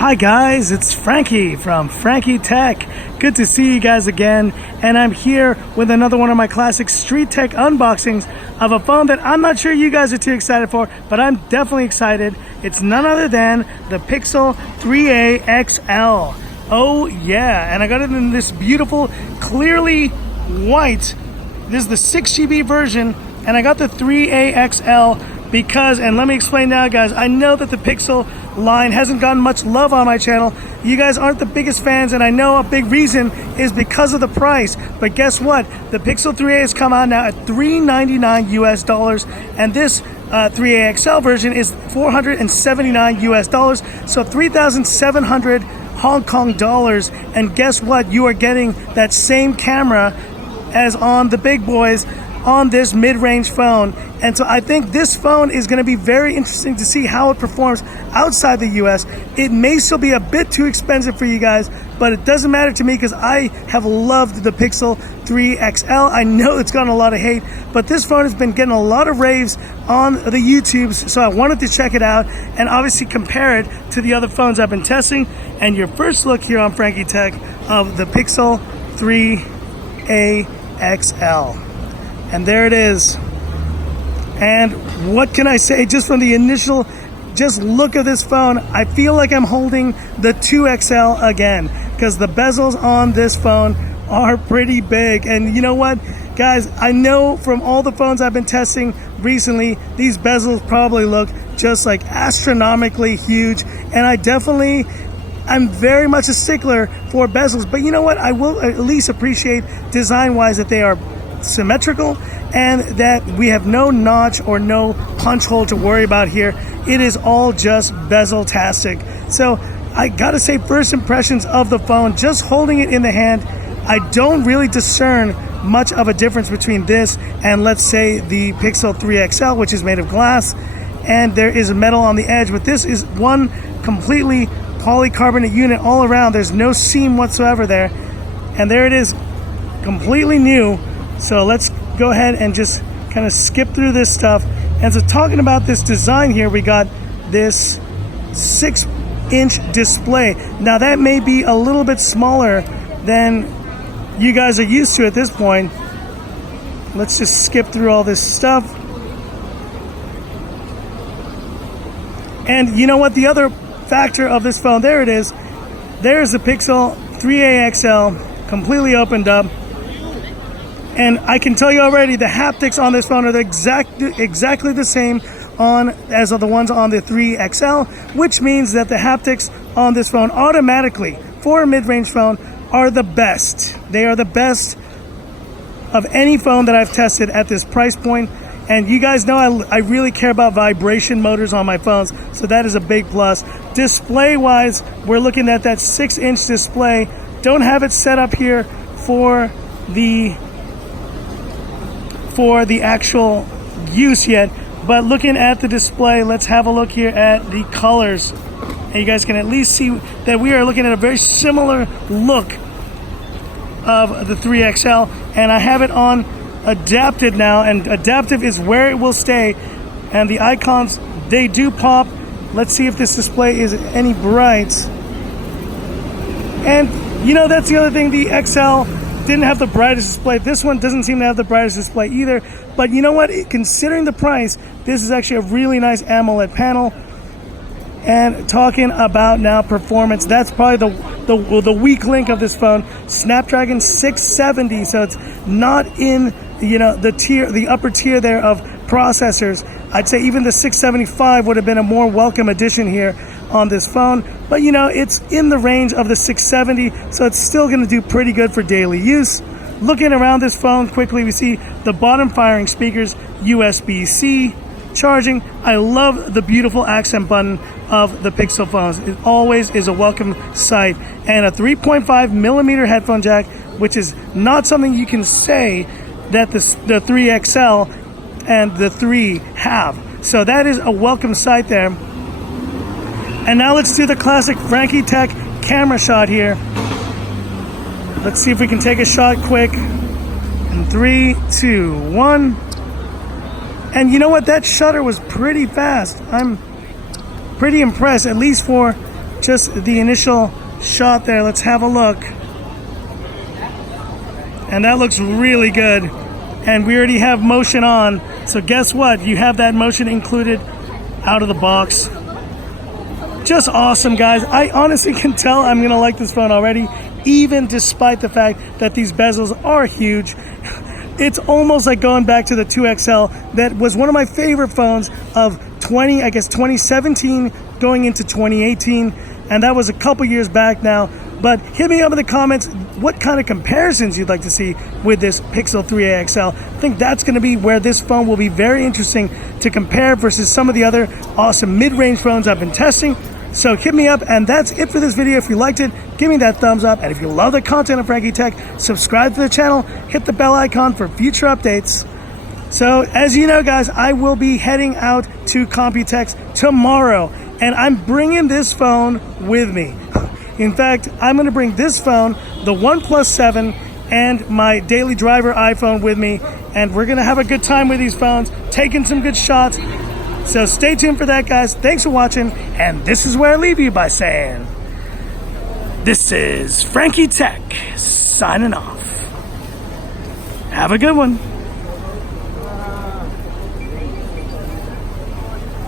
Hi guys, it's Frankie from Frankie Tech. Good to see you guys again, and I'm here with another one of my classic street tech unboxings of a phone that I'm not sure you guys are too excited for, but I'm definitely excited. It's none other than the Pixel 3a XL. Oh yeah, and I got it in this beautiful, clearly white. This is the 6GB version, and I got the 3a XL because, and let me explain now guys, I know that the Pixel line hasn't gotten much love on my channel. You guys aren't the biggest fans, and I know a big reason is because of the price. But guess what? The Pixel 3a has come out now at $399 US, and this 3a XL version is $479 US, so 3,700 Hong Kong dollars. And guess what? You are getting that same camera as on the big boys on this mid-range phone. And so I think this phone is going to be very interesting to see how it performs outside the US. It may still be a bit too expensive for you guys, but it doesn't matter to me because I have loved the Pixel 3 XL. I know it's gotten a lot of hate, but this phone has been getting a lot of raves on the YouTubes, so I wanted to check it out and obviously compare it to the other phones I've been testing. And your first look here on Frankie Tech of the Pixel 3a XL. And there it is. And what can I say, just from the initial look of this phone, I feel like I'm holding the 2XL again, because the bezels on this phone are pretty big. And you know what, guys, I know from all the phones I've been testing recently, these bezels probably look just like astronomically huge. And I'm very much a stickler for bezels, but you know what, I will at least appreciate design-wise that they are symmetrical and that we have no notch or no punch hole to worry about here. It is all just bezel-tastic. So I gotta say, first impressions of the phone, just holding it in the hand, I don't really discern much of a difference between this and, let's say, the Pixel 3 XL, which is made of glass and there is metal on the edge, but this is one completely polycarbonate unit all around. There's no seam whatsoever there, and there it is, completely new. So let's go ahead and just kind of skip through this stuff. And so, talking about this design here, we got this 6-inch display. Now that may be a little bit smaller than you guys are used to at this point. Let's just skip through all this stuff. And you know what, the other factor of this phone, there it is. There's the Pixel 3a XL completely opened up. And I can tell you already, the haptics on this phone are exactly the same as are the ones on the 3 XL, which means that the haptics on this phone automatically, for a mid-range phone, are the best. They are the best of any phone that I've tested at this price point. And you guys know I really care about vibration motors on my phones, so that is a big plus. Display-wise, we're looking at that 6-inch display. Don't have it set up here for the actual use yet, but looking at the display, let's have a look here at the colors, and you guys can at least see that we are looking at a very similar look of the 3XL. And I have it on adapted now, and adaptive is where it will stay, and the icons, they do pop. Let's see if this display is any bright. And you know, that's the other thing, the XL didn't have the brightest display. This one doesn't seem to have the brightest display either. But you know what? Considering the price, this is actually a really nice AMOLED panel. And talking about now performance, that's probably the weak link of this phone. Snapdragon 670, so it's not in the upper tier there of processors. I'd say even the 675 would have been a more welcome addition here on this phone, but you know, it's in the range of the 670, so it's still going to do pretty good for daily use. Looking around this phone quickly, we see the bottom firing speakers, USB-C charging. I love the beautiful accent button of the Pixel phones. It always is a welcome sight. And a 3.5 millimeter headphone jack, which is not something you can say that the 3XL and the 3 have. So that is a welcome sight there. And now let's do the classic Frankie Tech camera shot here. Let's see if we can take a shot quick. In 3, 2, 1. And you know what? That shutter was pretty fast. I'm pretty impressed, at least for just the initial shot there. Let's have a look. And that looks really good. And we already have motion on. So guess what? You have that motion included out of the box. Just awesome, guys. I honestly can tell I'm going to like this phone already, even despite the fact that these bezels are huge. It's almost like going back to the 2XL that was one of my favorite phones of 2017 going into 2018. And that was a couple years back now. But hit me up in the comments what kind of comparisons you'd like to see with this Pixel 3a XL. I think that's going to be where this phone will be very interesting to compare versus some of the other awesome mid-range phones I've been testing. So hit me up, and that's it for this video. If you liked it, give me that thumbs up. And if you love the content of Frankie Tech, subscribe to the channel, hit the bell icon for future updates. So as you know, guys, I will be heading out to Computex tomorrow, and I'm bringing this phone with me. In fact, I'm going to bring this phone, the OnePlus 7, and my daily driver iPhone with me, and we're going to have a good time with these phones, taking some good shots. So stay tuned for that, guys. Thanks for watching, and this is where I leave you by saying, this is Frankie Tech signing off. Have a good one.